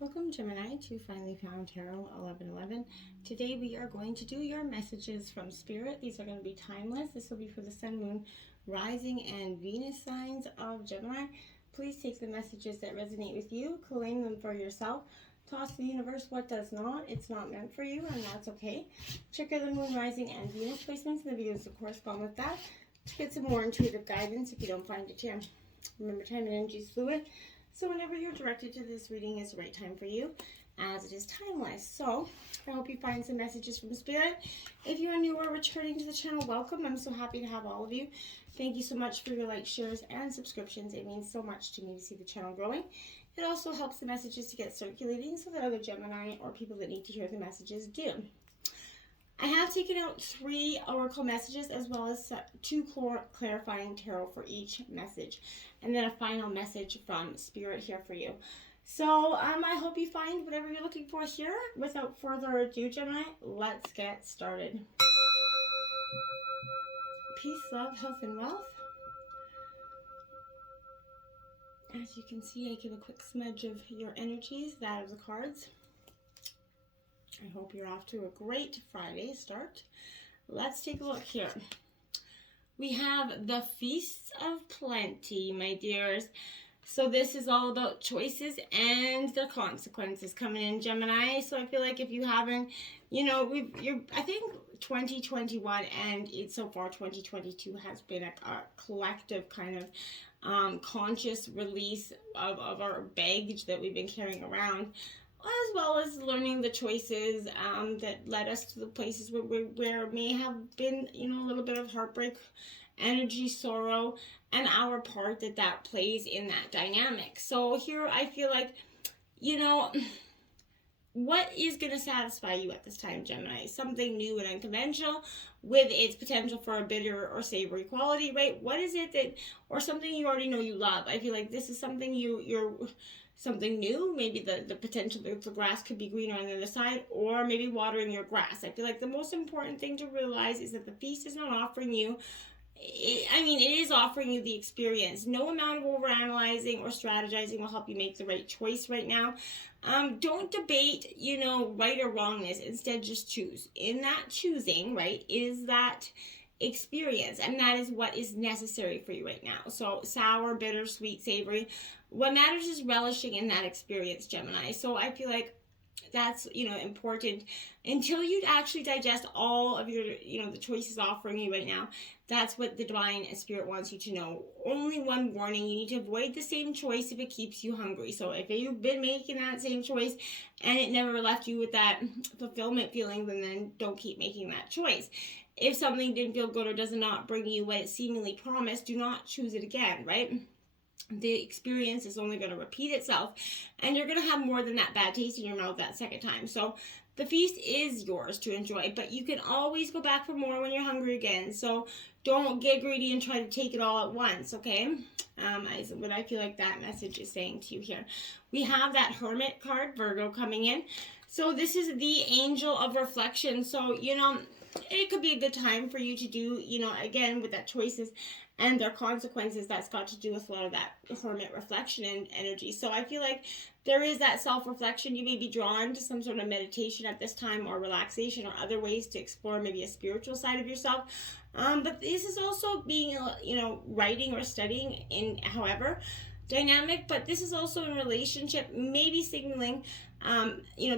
Welcome, Gemini, to Finally Found Tarot 1111. Today we are going to do your messages from Spirit. These are going to be timeless. This will be for the Sun, Moon, Rising, and Venus signs of Gemini. Please take the messages that resonate with you, claim them for yourself. Toss the universe what does not. It's not meant for you, and that's okay. Check out the Moon, Rising, and Venus placements in the videos that correspond with that to get some more intuitive guidance if you don't find it here. Remember, time and energy is fluid. So whenever you're directed to this reading is the right time for you, as it is timeless. So I hope you find some messages from Spirit. If you are new or returning to the channel, welcome. I'm so happy to have all of you. Thank you so much for your likes, shares, and subscriptions. It means so much to me to see the channel growing. It also helps the messages to get circulating so that other Gemini or people that need to hear the messages do. I have taken out 3 oracle messages as well as 2 clarifying tarot for each message, and then a final message from Spirit here for you. So I hope you find whatever you're looking for here. Without further ado, Gemini, let's get started. Peace, love, health, and wealth. As you can see, I give a quick smudge of your energies, that of the cards. I hope you're off to a great Friday start. Let's take a look here. We have the Feasts of Plenty, my dears. So this is all about choices and their consequences coming in, Gemini. So I feel like if you haven't, I think 2021 and so far 2022 has been a collective kind of conscious release of our baggage that we've been carrying around, as well as learning the choices that led us to the places where may have been, a little bit of heartbreak, energy, sorrow, and our part that plays in that dynamic. So here I feel like, what is going to satisfy you at this time, Gemini? Something new and unconventional with its potential for a bitter or savory quality, right? What is it that, or something you already know you love? I feel like this is something you're something new. Maybe the potential that the grass could be greener on the other side, or maybe watering your grass. I feel like the most important thing to realize is that the feast is not offering you, it is offering you the experience. No amount of overanalyzing or strategizing will help you make the right choice right now. Don't debate, right or wrongness. Instead, just choose. In that choosing, right, is that experience, and that is what is necessary for you right now. So sour, bitter, sweet, savory. What matters is relishing in that experience, Gemini. So I feel like that's, important until you actually digest all of your, the choices offering you right now. That's what the divine spirit wants you to know. Only one warning: you need to avoid the same choice if it keeps you hungry. So if you've been making that same choice and it never left you with that fulfillment feeling, then don't keep making that choice. If something didn't feel good or does not bring you what it seemingly promised, do not choose it again, right? The experience is only going to repeat itself, and you're going to have more than that bad taste in your mouth that second time. So the feast is yours to enjoy, but you can always go back for more when you're hungry again. So don't get greedy and try to take it all at once, okay? What I feel like that message is saying to you here. We have that Hermit card, Virgo, coming in. So this is the Angel of Reflection. So, it could be a good time for you to do, again, with that choices and their consequences. That's got to do with a lot of that Hermit reflection and energy. So I feel like there is that self-reflection. You may be drawn to some sort of meditation at this time, or relaxation, or other ways to explore maybe a spiritual side of yourself. But this is also being, writing or studying in however dynamic, but this is also in relationship, maybe signaling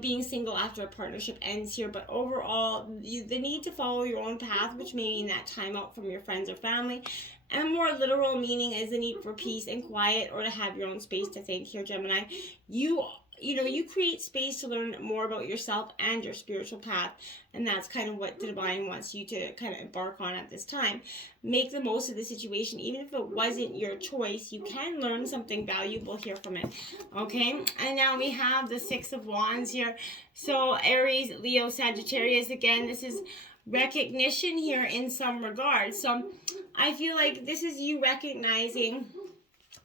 being single after a partnership ends here. But overall, the need to follow your own path, which may mean that time out from your friends or family. And a more literal meaning is the need for peace and quiet, or to have your own space to think here, Gemini. You create space to learn more about yourself and your spiritual path. And that's kind of what the divine wants you to kind of embark on at this time. Make the most of the situation. Even if it wasn't your choice, you can learn something valuable here from it. Okay? And now we have the Six of Wands here. So Aries, Leo, Sagittarius. Again, this is recognition here in some regards. So I feel like this is you recognizing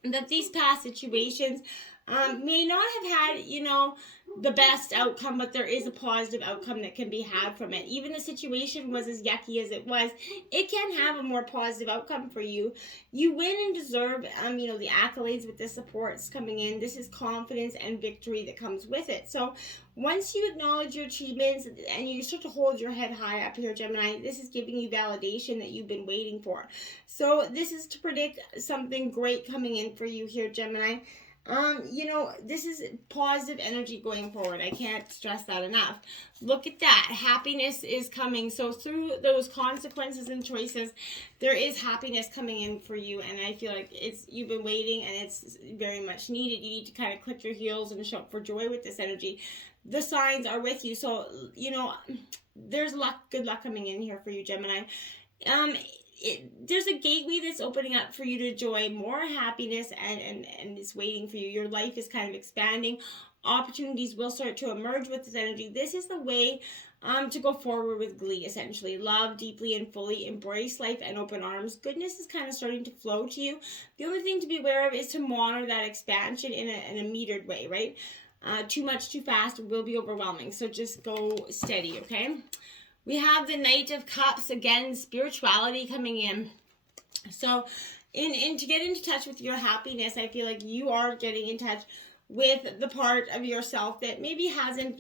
that these past situations may not have had, the best outcome, but there is a positive outcome that can be had from it. Even the situation was as yucky as it was, it can have a more positive outcome for you. You win and deserve, the accolades with the supports coming in. This is confidence and victory that comes with it. So once you acknowledge your achievements and you start to hold your head high up here, Gemini, this is giving you validation that you've been waiting for. So this is to predict something great coming in for you here, Gemini. This is positive energy going forward. I can't stress that enough. Look at that. Happiness is coming. So through those consequences and choices, there is happiness coming in for you. And I feel like you've been waiting and it's very much needed. You need to kind of click your heels and show up for joy with this energy. The signs are with you. So, there's good luck coming in here for you, Gemini. There's a gateway that's opening up for you to enjoy more happiness and it's waiting for you. Your life is kind of expanding. Opportunities will start to emerge with this energy. This is the way to go forward with glee, essentially. Love deeply and fully, embrace life and open arms. Goodness is kind of starting to flow to you. The only thing to be aware of is to monitor that expansion in a metered way, right? Too much, too fast will be overwhelming. So just go steady, okay? We have the Knight of Cups, again, spirituality coming in. So to get into touch with your happiness, I feel like you are getting in touch with the part of yourself that maybe hasn't,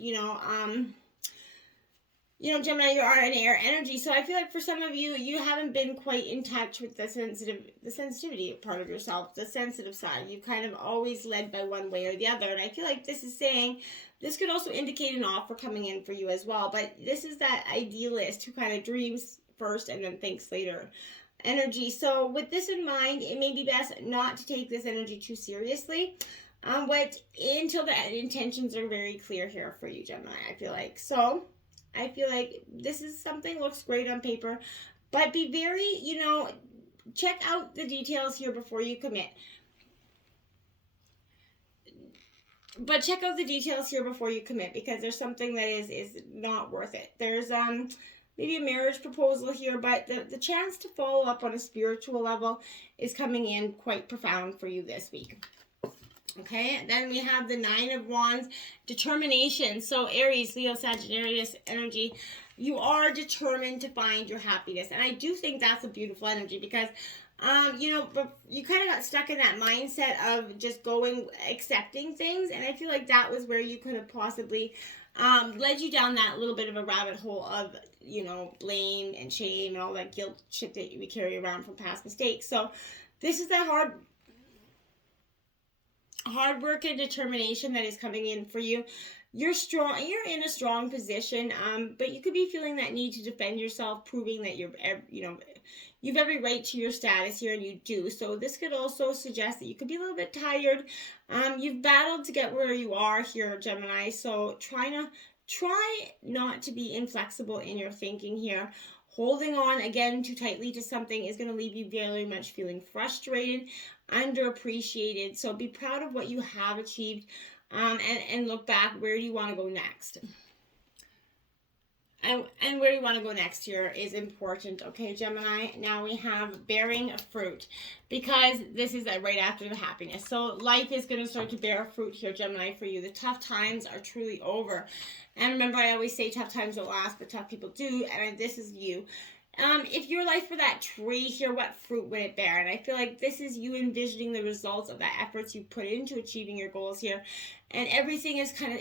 Gemini, you are an air energy. So I feel like for some of you, you haven't been quite in touch with the sensitivity part of yourself, the sensitive side. You've kind of always led by one way or the other. And I feel like this is saying, this could also indicate an offer coming in for you as well. But this is that idealist who kind of dreams first and then thinks later energy. So with this in mind, it may be best not to take this energy too seriously. Until the intentions are very clear here for you, Gemini, I feel like. So I feel like this is something looks great on paper, but be very, check out the details here before you commit. But check out the details here before you commit, because there's something that is not worth it. There's maybe a marriage proposal here, but the chance to follow up on a spiritual level is coming in quite profound for you this week. Okay, then we have the Nine of Wands, determination. So Aries, Leo, Sagittarius energy, you are determined to find your happiness. And I do think that's a beautiful energy because, but you kind of got stuck in that mindset of just accepting things. And I feel like that was where you could have possibly led you down that little bit of a rabbit hole of, blame and shame and all that guilt shit that we carry around from past mistakes. So this is that hard work and determination that is coming in for you. You're strong. You're in a strong position, but you could be feeling that need to defend yourself, proving that you've every right to your status here, and you do. So this could also suggest that you could be a little bit tired. You've battled to get where you are here, Gemini. So try not to be inflexible in your thinking here. Holding on again too tightly to something is going to leave you very much feeling frustrated, underappreciated. So be proud of what you have achieved, and look back. Where do you want to go next? And where you want to go next here is important, okay, Gemini? Now we have bearing fruit, because this is right after the happiness. So life is going to start to bear fruit here, Gemini, for you. The tough times are truly over. And remember, I always say tough times don't last, but tough people do. And this is you. If your life were that tree here, what fruit would it bear? And I feel like this is you envisioning the results of the efforts you put into achieving your goals here. And everything is kind of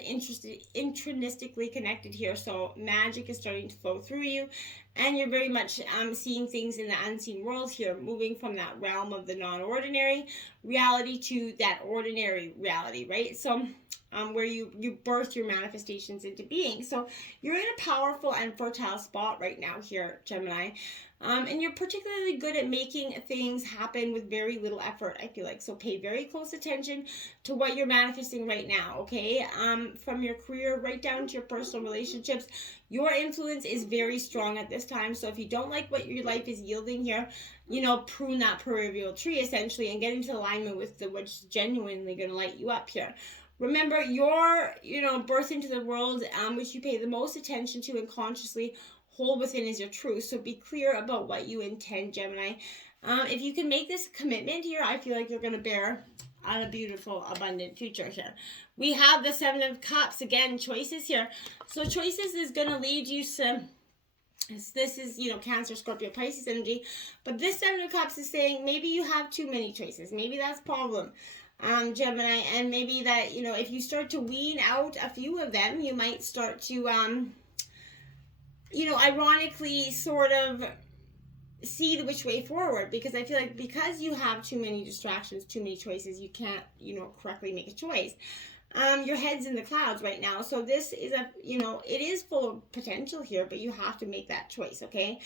intrinsically connected here. So magic is starting to flow through you. And you're very much seeing things in the unseen world here, moving from that realm of the non-ordinary reality to that ordinary reality, right? So where you birth your manifestations into being. So you're in a powerful and fertile spot right now here, Gemini. And you're particularly good at making things happen with very little effort, I feel like. So pay very close attention to what you're manifesting right now, okay? From your career right down to your personal relationships, your influence is very strong at this time. So if you don't like what your life is yielding here, prune that proverbial tree essentially and get into alignment with what's genuinely going to light you up here. Remember, your, birth into the world, which you pay the most attention to and consciously hold within is your truth. So be clear about what you intend, Gemini. If you can make this commitment here, I feel like you're going to bear on a beautiful, abundant future here. We have the Seven of Cups, again, choices here. So choices is going to lead you to, this is, you know, Cancer, Scorpio, Pisces energy. But this Seven of Cups is saying maybe you have too many choices. Maybe that's a problem, Gemini. And maybe that, you know, if you start to wean out a few of them, you might start to, you know, ironically sort of see which way forward, because I feel like because you have too many distractions, too many choices, you can't, you know, correctly make a choice. Your head's in the clouds right now. So this is a, you know, it is full of potential here, but you have to make that choice, okay?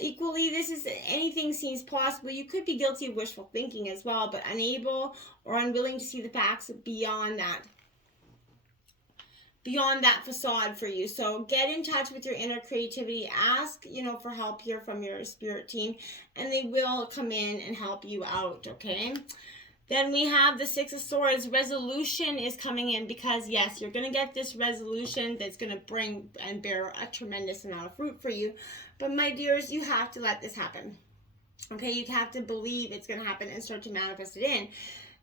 Equally, this is anything seems possible. You could be guilty of wishful thinking as well, but unable or unwilling to see the facts beyond that facade for you. So get in touch with your inner creativity. Ask, you know, for help here from your spirit team, and they will come in and help you out, okay? Then we have the Six of Swords. Resolution is coming in, because yes, you're going to get this resolution that's going to bring and bear a tremendous amount of fruit for you. But my dears, you have to let this happen, okay? You have to believe it's going to happen and start to manifest it in.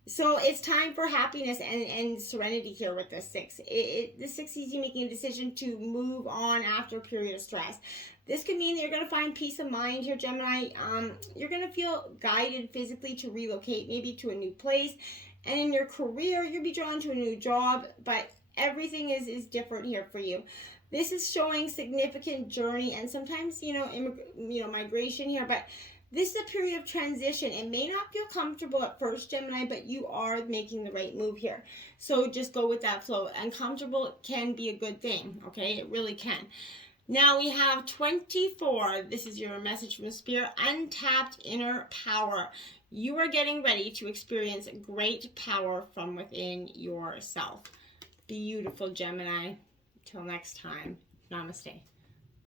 So it's time for happiness and serenity here with this six. The six is you making a decision to move on after a period of stress. This could mean that you're going to find peace of mind here, Gemini. You're going to feel guided physically to relocate, maybe to a new place. And in your career, you'll be drawn to a new job, but everything is different here for you. This is showing significant journey and sometimes, you know, migration here, but this is a period of transition. It may not feel comfortable at first, Gemini, but you are making the right move here. So just go with that flow. And comfortable can be a good thing, okay? It really can. Now we have 24. This is your message from the Spirit. Untapped inner power. You are getting ready to experience great power from within yourself. Beautiful, Gemini. Till next time. Namaste.